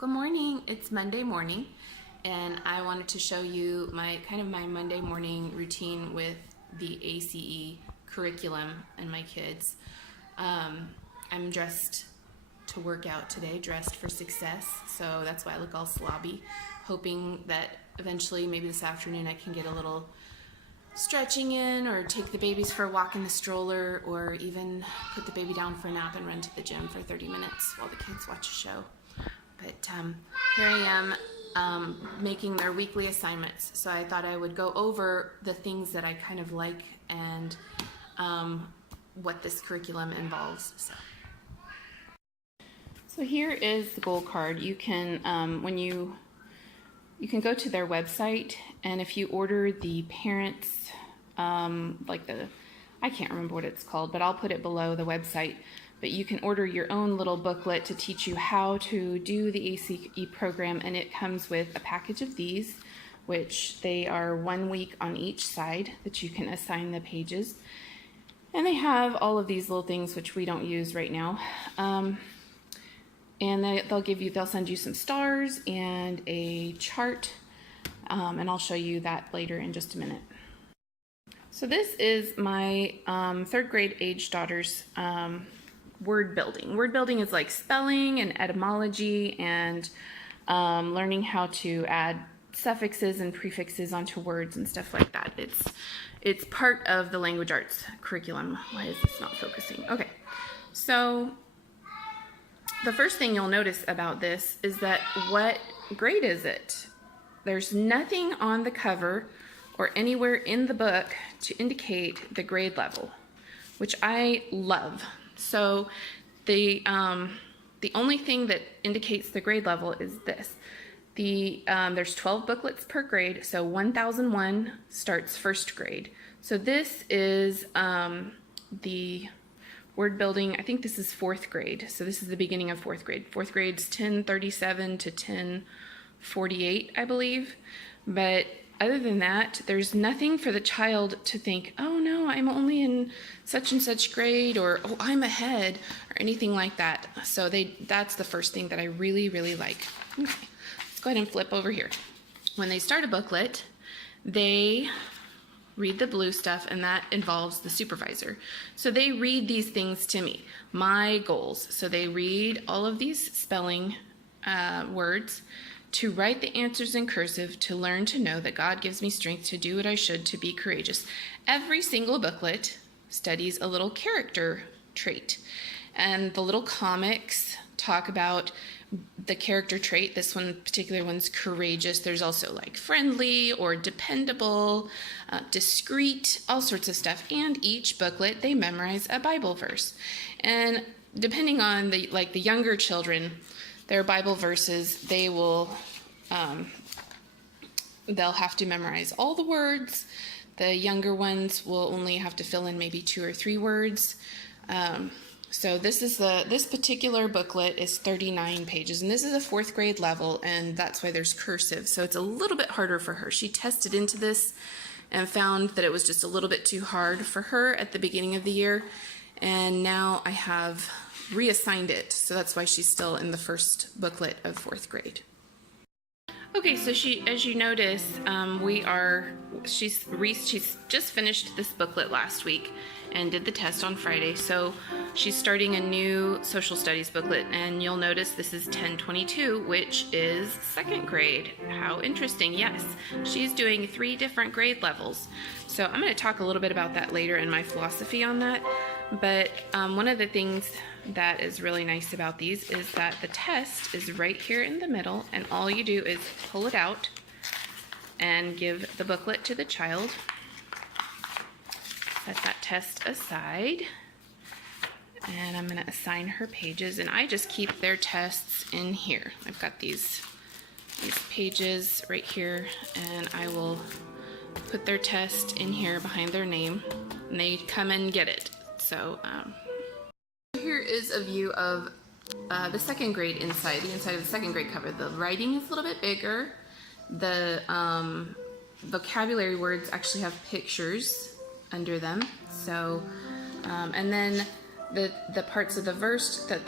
Good morning. It's Monday morning, and I wanted to show you my Monday morning routine with the A.C.E. curriculum and my kids. I'm dressed to work out today, dressed for success, so that's why I look all slobby, hoping that eventually, maybe this afternoon, I can get a little stretching in or take the babies for a walk in the stroller or even put the baby down for a nap and run to the gym for 30 minutes while the kids watch a show. But here I am making their weekly assignments. So I thought I would go over the things that I kind of like and what this curriculum involves. So here is the goal card. You can, you can go to their website, and if you order the parents, I can't remember what it's called, but I'll put it below the website. But you can order your own little booklet to teach you how to do the A.C.E. program, and it comes with a package of these, which they are 1 week on each side that you can assign the pages. And they have all of these little things which we don't use right now. And they'll send you some stars and a chart, and I'll show you that later in just a minute. So this is my 3rd grade age daughter's word building. Word building is like spelling and etymology and learning how to add suffixes and prefixes onto words and stuff like that. It's part of the language arts curriculum. Why is this not focusing? Okay, so the first thing you'll notice about this is that what grade is it? There's nothing on the cover or anywhere in the book to indicate the grade level, which I love. So the only thing that indicates the grade level is this. There's 12 booklets per grade, so 1001 starts 1st grade. So this is the word building. I think this is 4th grade. So this is the beginning of 4th grade. 4th grade's 1037 to 1048, I believe. But other than that, there's nothing for the child to think, oh no, I'm only in such and such grade, or oh, I'm ahead, or anything like that. So that's the first thing that I really, really like. Okay, let's go ahead and flip over here. When they start a booklet, they read the blue stuff, and that involves the supervisor. So they read these things to me, my goals. So they read all of these spelling words, to write the answers in cursive, to learn to know that God gives me strength to do what I should, to be courageous. Every single booklet studies a little character trait, and the little comics talk about the character trait. This particular one's courageous. There's also like friendly or dependable, discreet, all sorts of stuff. And each booklet, they memorize a Bible verse. And depending on the younger children, their Bible verses, they'll have to memorize all the words. The younger ones will only have to fill in maybe 2 or 3 words. So this particular booklet is 39 pages, and this is a 4th grade level, and that's why there's cursive. So it's a little bit harder for her. She tested into this and found that it was just a little bit too hard for her at the beginning of the year, and now I have reassigned it, so that's why she's still in the 1st booklet of 4th grade. Okay, so as you notice, she's just finished this booklet last week and did the test on Friday, so she's starting a new social studies booklet, and you'll notice this is 1022, which is 2nd grade. How interesting. Yes, she's doing 3 different grade levels. So I'm going to talk a little bit about that later and my philosophy on that. But one of the things that is really nice about these is that the test is right here in the middle, and all you do is pull it out and give the booklet to the child. Set that test aside, and I'm going to assign her pages, and I just keep their tests in here. I've got these pages right here, and I will put their test in here behind their name, and they come and get it. So here is a view of the 2nd grade inside, the inside of the 2nd grade cover. The writing is a little bit bigger. The vocabulary words actually have pictures under them. So, and then the parts of the verse that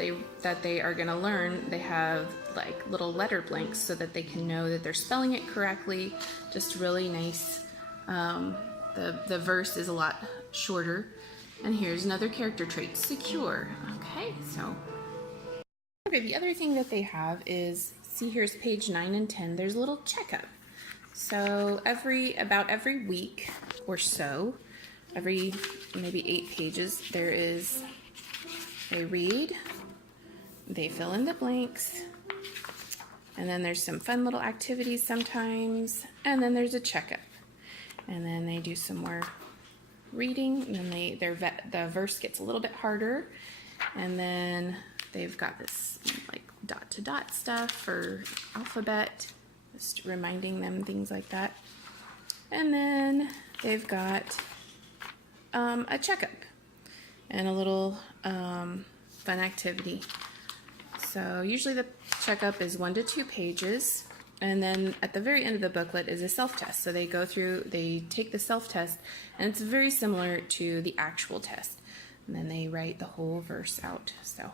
they are going to learn, they have like little letter blanks so that they can know that they're spelling it correctly. Just really nice. The verse is a lot shorter. And here's another character trait, secure. Okay, the other thing that they have is, see, here's page 9 and 10. There's a little checkup. So about every week or so, every maybe 8 pages, they read, they fill in the blanks, and then there's some fun little activities sometimes, and then there's a checkup. And then they do some more reading, and then the verse gets a little bit harder, and then they've got this like dot to dot stuff for alphabet, just reminding them things like that. And then they've got a checkup and a little fun activity. So usually the checkup is 1 to 2 pages. And then at the very end of the booklet is a self-test. So they take the self-test, and it's very similar to the actual test. And then they write the whole verse out. So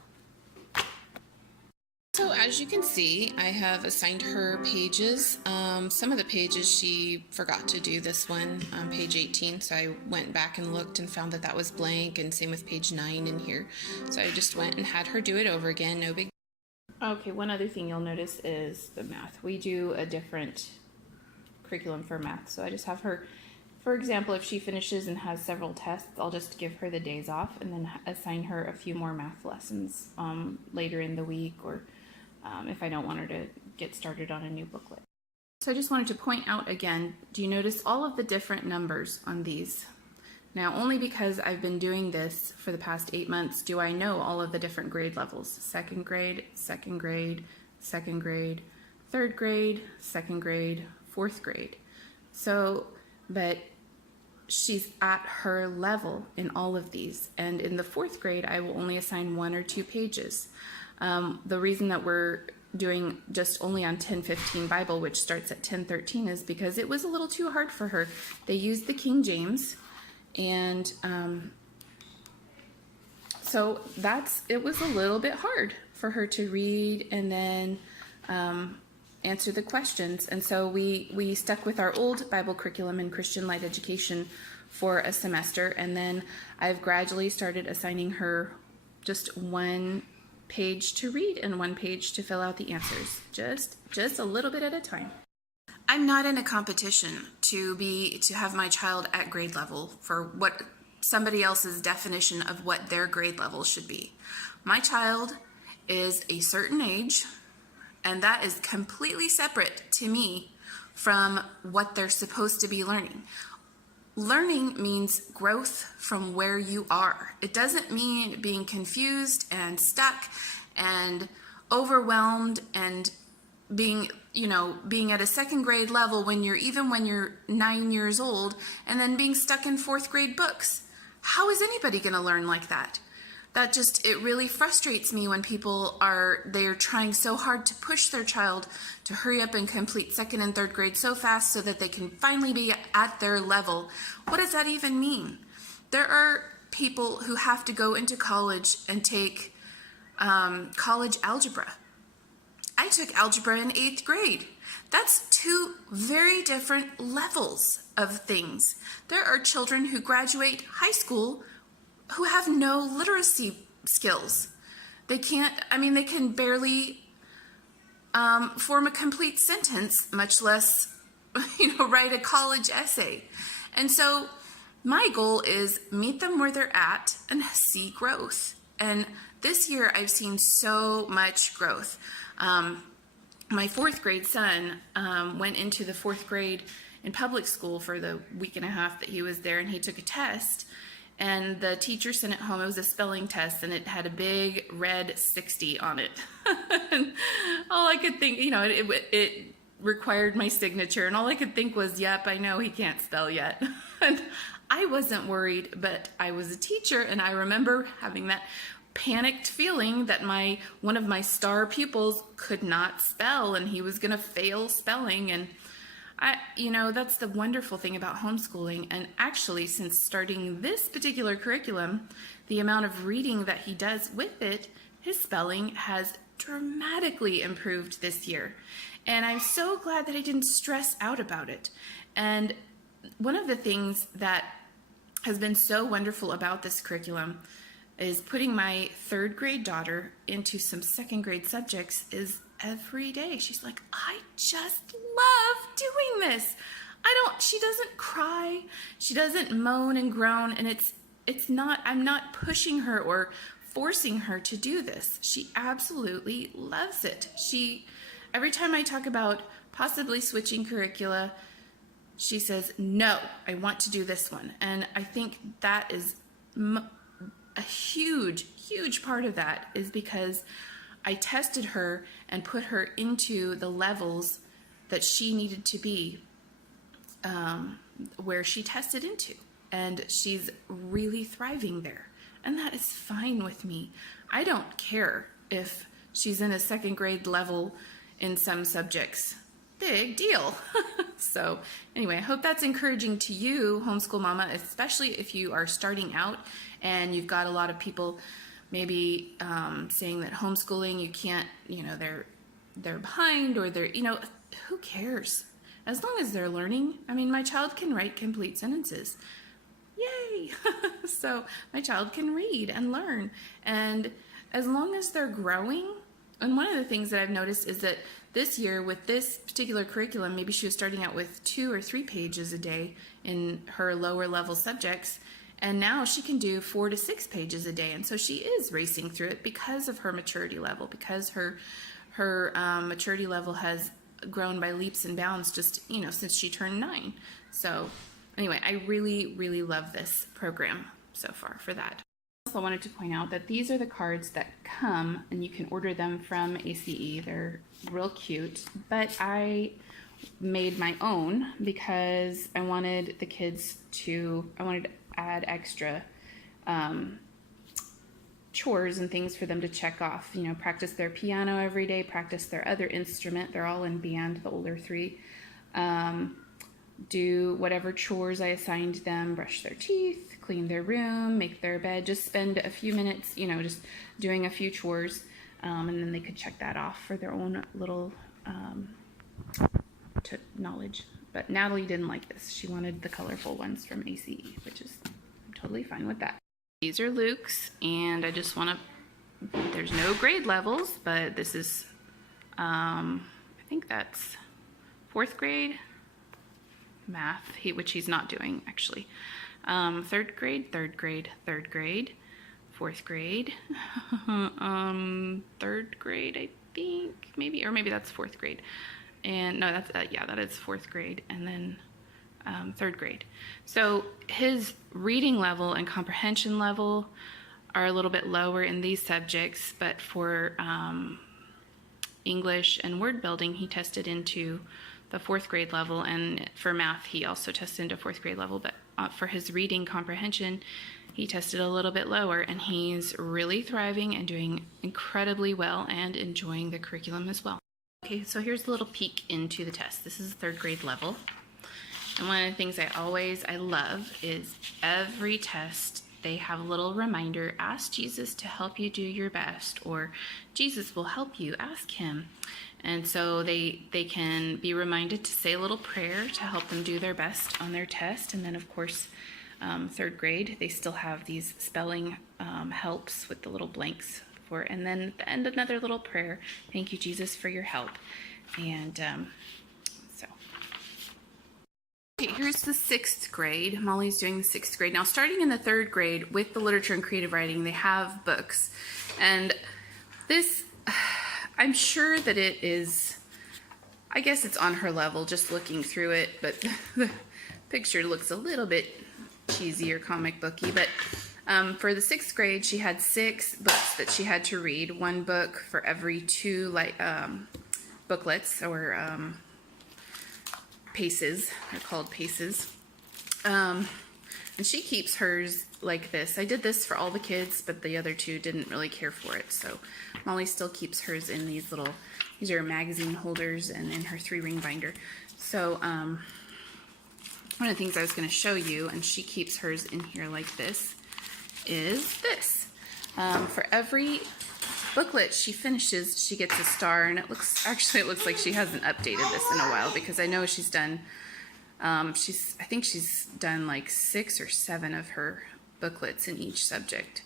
as you can see, I have assigned her pages. Some of the pages she forgot to do this one on page 18, so I went back and looked and found that was blank, and same with page 9 in here. So I just went and had her do it over again, no big. Okay, one other thing you'll notice is the math. We do a different curriculum for math. So I just have her, for example, if she finishes and has several tests, I'll just give her the days off and then assign her a few more math lessons later in the week, or if I don't want her to get started on a new booklet. So I just wanted to point out again, do you notice all of the different numbers on these? Now, only because I've been doing this for the past 8 months do I know all of the different grade levels. Second grade, second grade, second grade, third grade, second grade, fourth grade. So, but she's at her level in all of these. And in the fourth grade, I will only assign 1 or 2 pages. The reason that we're doing just only on 10:15 Bible, which starts at 10:13, is because it was a little too hard for her. They used the King James. And so it was a little bit hard for her to read and then answer the questions. And so we stuck with our old Bible curriculum in Christian Light Education for a semester. And then I've gradually started assigning her just 1 page to read and 1 page to fill out the answers, just a little bit at a time. I'm not in a competition to have my child at grade level for what somebody else's definition of what their grade level should be. My child is a certain age, and that is completely separate to me from what they're supposed to be learning. Learning means growth from where you are. It doesn't mean being confused and stuck and overwhelmed and being at a second grade level when you're 9 years old, and then being stuck in 4th grade books. How is anybody going to learn like that? It really frustrates me when they're trying so hard to push their child to hurry up and complete 2nd and 3rd grade so fast so that they can finally be at their level. What does that even mean? There are people who have to go into college and take college algebra. I took algebra in 8th grade. That's 2 very different levels of things. There are children who graduate high school who have no literacy skills. They can barely form a complete sentence, much less, write a college essay. And so my goal is meet them where they're at and see growth. And this year I've seen so much growth. My 4th grade son went into the 4th grade in public school for the week and a half that he was there, and he took a test, and the teacher sent it home. It was a spelling test, and it had a big red 60 on it. And all I could think, it required my signature, and all I could think was, yep, I know he can't spell yet. And I wasn't worried, but I was a teacher, and I remember having that panicked feeling that one of my star pupils could not spell and he was going to fail spelling. And You know, that's the wonderful thing about homeschooling. And actually, since starting this particular curriculum, the amount of reading that he does with it, his spelling has dramatically improved this year. And I'm so glad that I didn't stress out about it. And one of the things that has been so wonderful about this curriculum is putting my 3rd grade daughter into some 2nd grade subjects is every day. She's like, I just love doing this. She doesn't cry. She doesn't moan and groan. And I'm not pushing her or forcing her to do this. She absolutely loves it. Every time I talk about possibly switching curricula, she says, no, I want to do this one. And I think that is a huge, huge part of that is because I tested her and put her into the levels that she needed to be, where she tested into. And she's really thriving there. And that is fine with me. I don't care if she's in a 2nd grade level in some subjects. Big deal. So anyway, I hope that's encouraging to you, homeschool mama, especially if you are starting out and you've got a lot of people maybe saying that homeschooling, you can't, you know, they're behind or they're, you know, who cares? As long as they're learning. I mean, my child can write complete sentences. Yay! So my child can read and learn. And as long as they're growing, and one of the things that I've noticed is that this year with this particular curriculum, maybe she was starting out with 2 or 3 pages a day in her lower level subjects, and now she can do 4 to 6 pages a day. And so she is racing through it because of her maturity level, because her maturity level has grown by leaps and bounds just, you know, since she turned 9. So anyway, I really, really love this program so far for that. Also wanted to point out that these are the cards that come, and you can order them from A.C.E. They're real cute, but I made my own because I wanted the kids to, add extra chores and things for them to check off. You know, practice their piano every day, practice their other instrument. They're all in band, the older 3. Do whatever chores I assigned them, brush their teeth, clean their room, make their bed, just spend a few minutes, you know, just doing a few chores, and then they could check that off for their own little knowledge. But Natalie didn't like this. She wanted the colorful ones from A.C.E., which is I'm totally fine with that. These are Luke's, and I just want to, there's no grade levels, but this is, I think that's 4th grade math, which he's not doing actually. 3rd grade, 3rd grade, 3rd grade, 4th grade, 3rd grade, I think, maybe, or maybe that's 4th grade. And no, that's, yeah, that is 4th grade, and then 3rd grade. So his reading level and comprehension level are a little bit lower in these subjects, but for English and word building, he tested into the 4th grade level, and for math, he also tested into 4th grade level, but for his reading comprehension, he tested a little bit lower, and he's really thriving and doing incredibly well and enjoying the curriculum as well. Okay, so here's a little peek into the test. This is 3rd grade level. And one of the things I love is every test they have a little reminder, ask Jesus to help you do your best, or Jesus will help you, ask him. And so they can be reminded to say a little prayer to help them do their best on their test. And then of course, 3rd grade, they still have these spelling helps with the little blanks for, and then at the end, another little prayer. Thank you, Jesus, for your help. And okay, here's the 6th grade. Molly's doing the 6th grade. Now, starting in the 3rd grade with the literature and creative writing, they have books. And this, I'm sure that it is, I guess it's on her level just looking through it, but the picture looks a little bit cheesy or comic booky. But for the 6th grade, she had 6 books that she had to read, 1 book for every 2 booklets, or paces. They're called paces. And she keeps hers like this. I did this for all the kids, but the other 2 didn't really care for it. So Molly still keeps hers in these little these are magazine holders and in her 3-ring binder. So one of the things I was going to show you, and she keeps hers in here like this, is this. For every booklet she finishes, she gets a star, and it looks like she hasn't updated this in a while, because I know she's done, I think she's done like 6 or 7 of her booklets in each subject.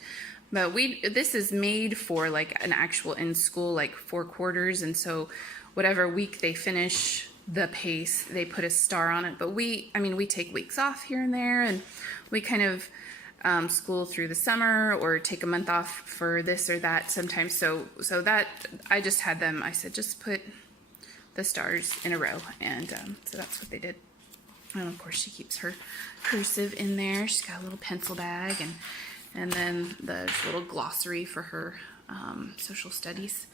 But this is made for like an actual in school, like 4 quarters, and so whatever week they finish the pace, they put a star on it. But we take weeks off here and there, and we kind of school through the summer or take a month off for this or that sometimes. So that I just had them, I said, just put the stars in a row, and so that's what they did. And of course she keeps her cursive in there. She's got a little pencil bag, and then the little glossary for her social studies.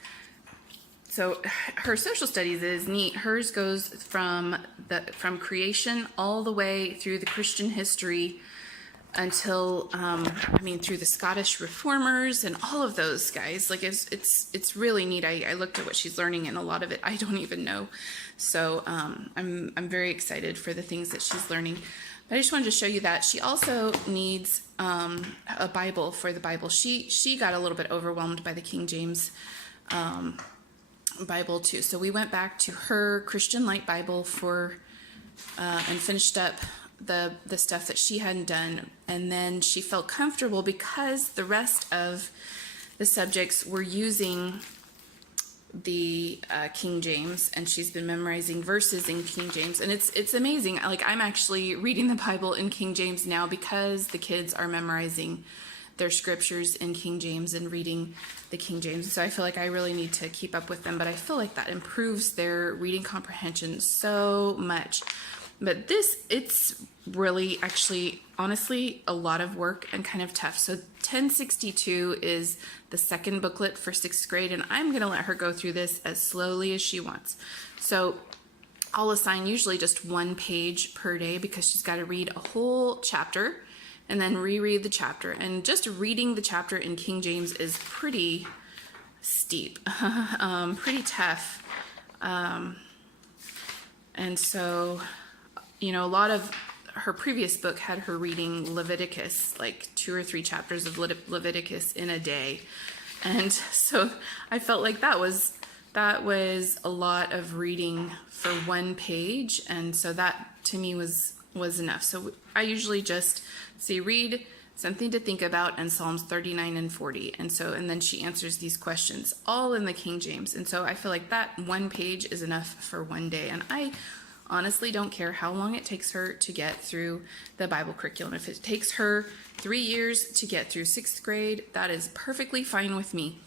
So her social studies is neat. Hers goes from creation all the way through the Christian history until through the Scottish Reformers and all of those guys. Like it's really neat. I looked at what she's learning, and a lot of it I don't even know. So I'm very excited for the things that she's learning. But I just wanted to show you that she also needs a Bible for the Bible. She got a little bit overwhelmed by the King James Bible too. So we went back to her Christian Light Bible and finished up the stuff that she hadn't done, and then she felt comfortable because the rest of the subjects were using the King James, and she's been memorizing verses in King James, and it's amazing. Like, I'm actually reading the Bible in King James now because the kids are memorizing their scriptures in King James and reading the King James. So I feel like I really need to keep up with them, but I feel like that improves their reading comprehension so much. But it's really, actually, honestly, a lot of work and kind of tough. So 1062 is the second booklet for 6th grade, and I'm going to let her go through this as slowly as she wants. So I'll assign usually just 1 page per day, because she's got to read a whole chapter and then reread the chapter. And just reading the chapter in King James is pretty steep, pretty tough. And so, a lot of her previous book had her reading Leviticus, like 2 or 3 chapters of Leviticus in a day. And so I felt like that was a lot of reading for 1 page. And so that to me was enough. So I usually just read Something to Think About and Psalms 39 and 40. And then she answers these questions all in the King James. And so I feel like that 1 page is enough for 1 day. And I honestly don't care how long it takes her to get through the Bible curriculum. If it takes her 3 years to get through 6th grade, that is perfectly fine with me.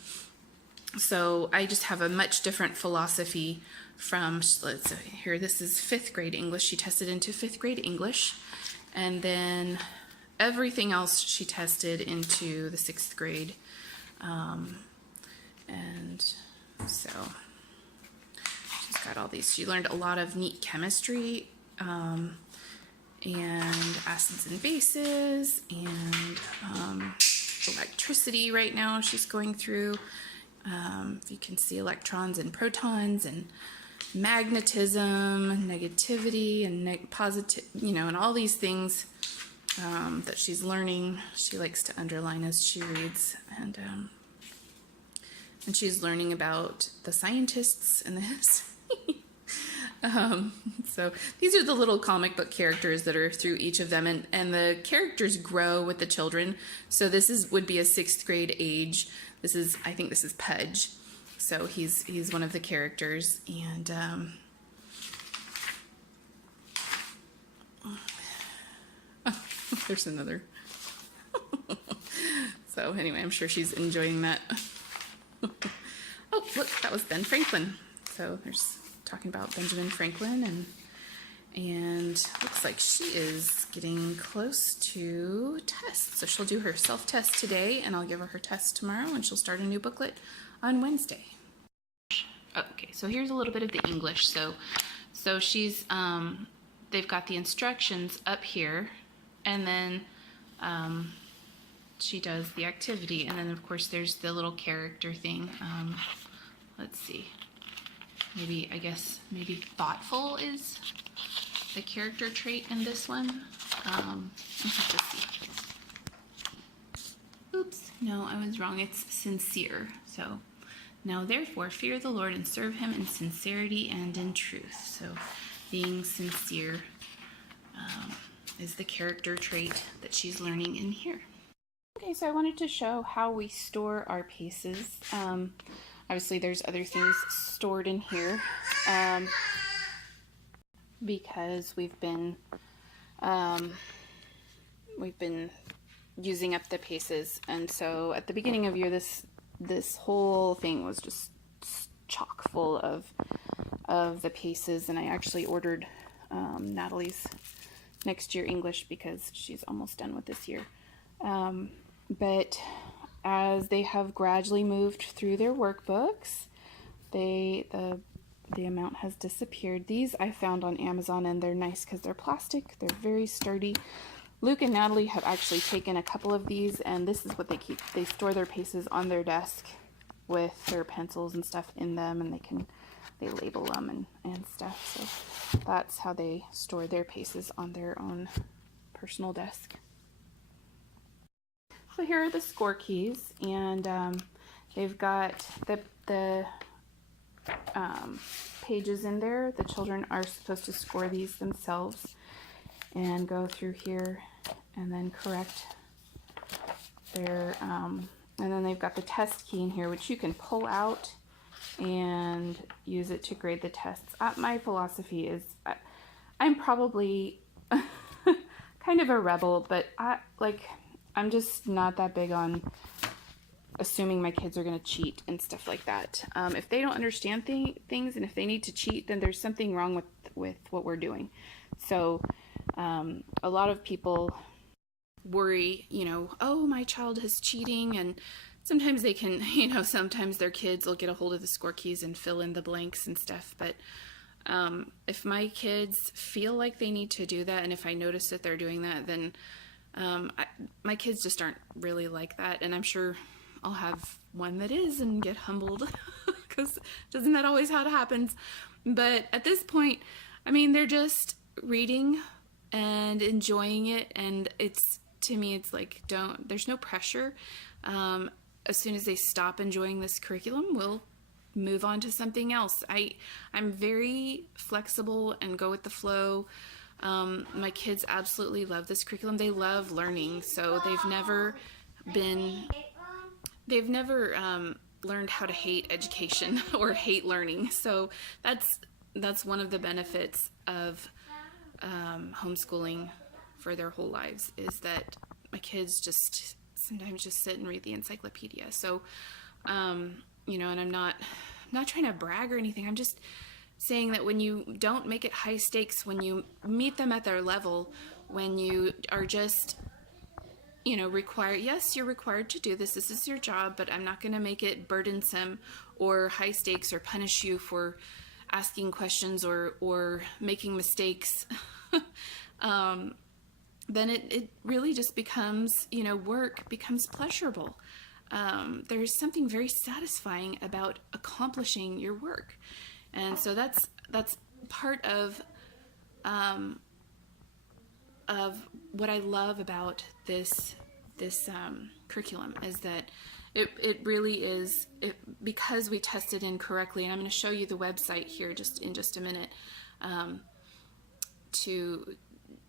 So I just have a much different philosophy from, let's see here, this is 5th grade English. She tested into 5th grade English, and then everything else she tested into the 6th grade. And so she's got all these. She learned a lot of neat chemistry and acids and bases, and electricity right now she's going through. You can see electrons and protons and magnetism, negativity and positive, and all these things that she's learning. She likes to underline as she reads, and she's learning about the scientists in this. So these are the little comic book characters that are through each of them, and the characters grow with the children. So this would be a 6th grade age. I think this is Pudge. So he's one of the characters, and there's another. So anyway, I'm sure she's enjoying that. Oh, look, that was Ben Franklin. So there's talking about Benjamin Franklin, and looks like she is getting close to tests. So she'll do her self-test today, and I'll give her her test tomorrow, and she'll start a new booklet on Wednesday. Okay, so here's a little bit of the English. So she's they've got the instructions up here, and then she does the activity, and then of course there's the little character thing. Let's see. maybe, I guess, maybe thoughtful is the character trait in this one. Let's have to see. Oops, no, I was wrong. It's sincere. So, now therefore fear the Lord and serve him in sincerity and in truth. So, being sincere is the character trait that she's learning in here. Okay, so I wanted to show how we store our paces. Obviously, there's other things stored in here because we've been using up the paces, and so at the beginning of year, this whole thing was just chock full of the paces, and I actually ordered Natalie's next year English because she's almost done with this year. But as they have gradually moved through their workbooks, the amount has disappeared. These I found on Amazon, and they're nice because they're plastic. They're very sturdy. Luke and Natalie have actually taken a couple of these, and this is what they keep. They store their paces on their desk with their pencils and stuff in them, and they label them and stuff. So that's how they store their paces on their own personal desk. So here are the score keys, and they've got the pages in there. The children are supposed to score these themselves and go through here and then correct their, and then they've got the test key in here, which you can pull out and use it to grade the tests. My philosophy is, I'm probably kind of a rebel, but I'm just not that big on assuming my kids are going to cheat and stuff like that. If they don't understand things and if they need to cheat, then there's something wrong with what we're doing. So a lot of people worry, oh, my child is cheating, and sometimes they can, sometimes their kids will get a hold of the score keys and fill in the blanks and stuff. But if my kids feel like they need to do that, and if I notice that they're doing that, then my kids just aren't really like that. And I'm sure I'll have one that is and get humbled because isn't that always how it happens? But at this point, they're just reading and enjoying it, and to me it's like, there's no pressure. As soon as they stop enjoying this curriculum, we'll move on to something else. I'm very flexible and go with the flow. My kids absolutely love this curriculum. They love learning, so they've never learned how to hate education or hate learning. So that's one of the benefits of homeschooling for their whole lives, is that my kids just sometimes just sit and read the encyclopedia. So and I'm not trying to brag or anything. I'm just saying that when you don't make it high stakes, when you meet them at their level, when you are just required, yes, you're required to do this, this is your job, but I'm not going to make it burdensome or high stakes or punish you for asking questions or making mistakes. Then it really just becomes, work becomes pleasurable. There's something very satisfying about accomplishing your work. And so that's part of what I love about this curriculum, is that it really is, because we tested in correctly, and I'm going to show you the website here in just a minute.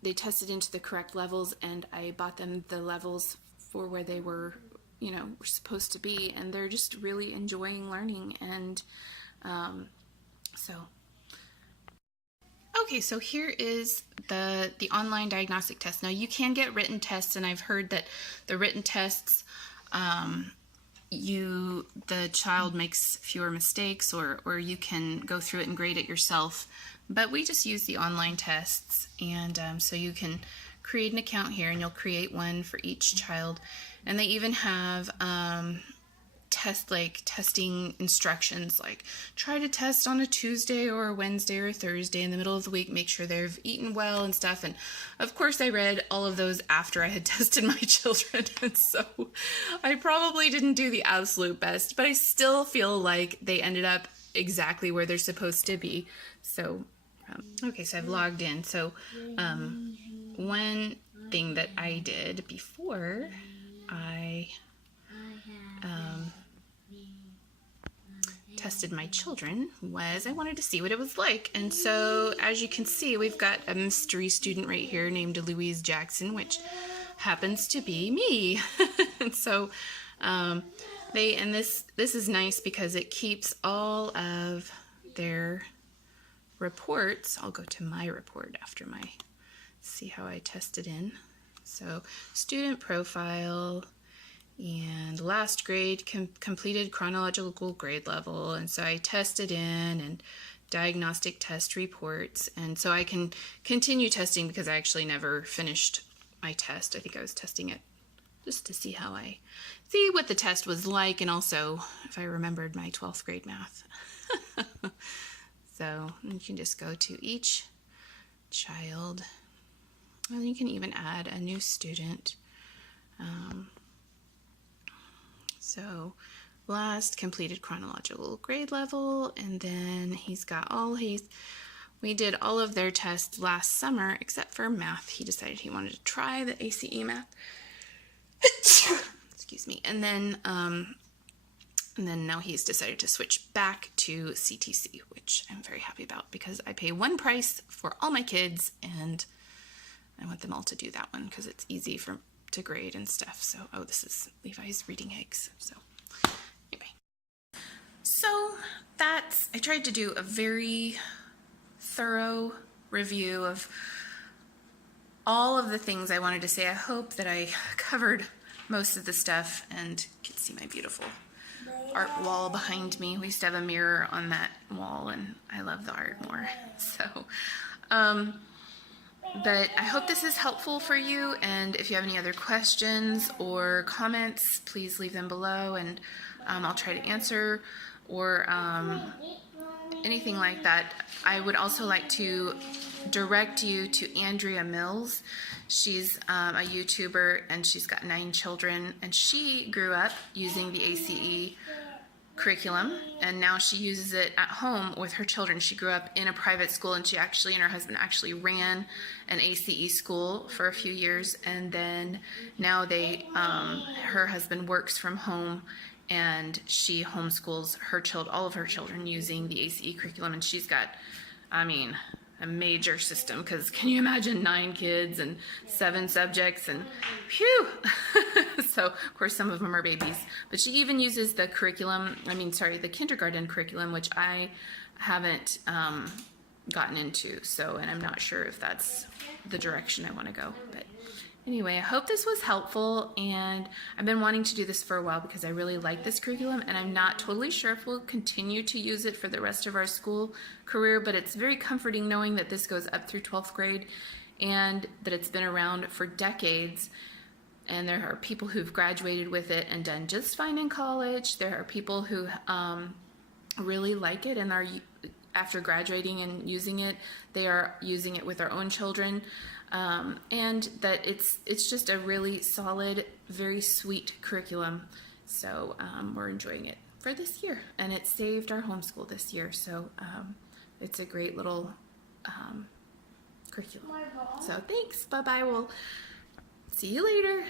They tested into the correct levels, and I bought them the levels for where they were supposed to be, and they're just really enjoying learning. And okay, so here is the online diagnostic test. Now you can get written tests, and I've heard that the written tests, the child makes fewer mistakes, or you can go through it and grade it yourself. But we just use the online tests, and so you can create an account here, and you'll create one for each child. And they even have testing instructions, like try to test on a Tuesday or a Wednesday or a Thursday in the middle of the week, make sure they've eaten well and stuff. And of course I read all of those after I had tested my children, and so I probably didn't do the absolute best, but I still feel like they ended up exactly where they're supposed to be. So, okay, so I've logged in. So, one thing that I did before I tested my children was I wanted to see what it was like. And so, as you can see, we've got a mystery student right here named Louise Jackson, which happens to be me. And so, this is nice because it keeps all of their reports. I'll go to my report after see how I tested in. So, student profile and last grade, completed chronological grade level. And so I tested in and diagnostic test reports. And so I can continue testing because I actually never finished my test. I think I was testing it just to see what the test was like, and also if I remembered my 12th grade math. So you can just go to each child, and you can even add a new student. So last completed chronological grade level, and then we did all of their tests last summer except for math. He decided he wanted to try the A.C.E. math. Excuse me. And then now he's decided to switch back to CTC, which I'm very happy about because I pay one price for all my kids, and I want them all to do that one because it's easy to grade and stuff. So, this is Levi's reading eggs. So, anyway. So, I tried to do a very thorough review of all of the things I wanted to say. I hope that I covered most of the stuff, and you can see my beautiful art wall behind me. We used to have a mirror on that wall, and I love the art more. So, but I hope this is helpful for you, and if you have any other questions or comments, please leave them below, and I'll try to answer, or anything like that. I would also like to direct you to Andrea Mills. She's a YouTuber, and she's got 9 children, and she grew up using the A.C.E. curriculum, and now she uses it at home with her children. She grew up in a private school, and she and her husband actually ran an A.C.E. school for a few years, and then now her husband works from home, and she homeschools all of her children using the A.C.E. curriculum, and she's got, a major system, because can you imagine 9 kids and 7 subjects, and phew. So of course some of them are babies, but she even uses the the kindergarten curriculum, which I haven't gotten into, and I'm not sure if that's the direction I want to go. But anyway, I hope this was helpful, and I've been wanting to do this for a while because I really like this curriculum, and I'm not totally sure if we'll continue to use it for the rest of our school career, but it's very comforting knowing that this goes up through 12th grade and that it's been around for decades, and there are people who've graduated with it and done just fine in college. There are people who really like it and are, after graduating and using it, they are using it with their own children. And that it's just a really solid, very sweet curriculum. So we're enjoying it for this year, and it saved our homeschool this year. So it's a great little curriculum. So thanks. Bye-bye. We'll see you later.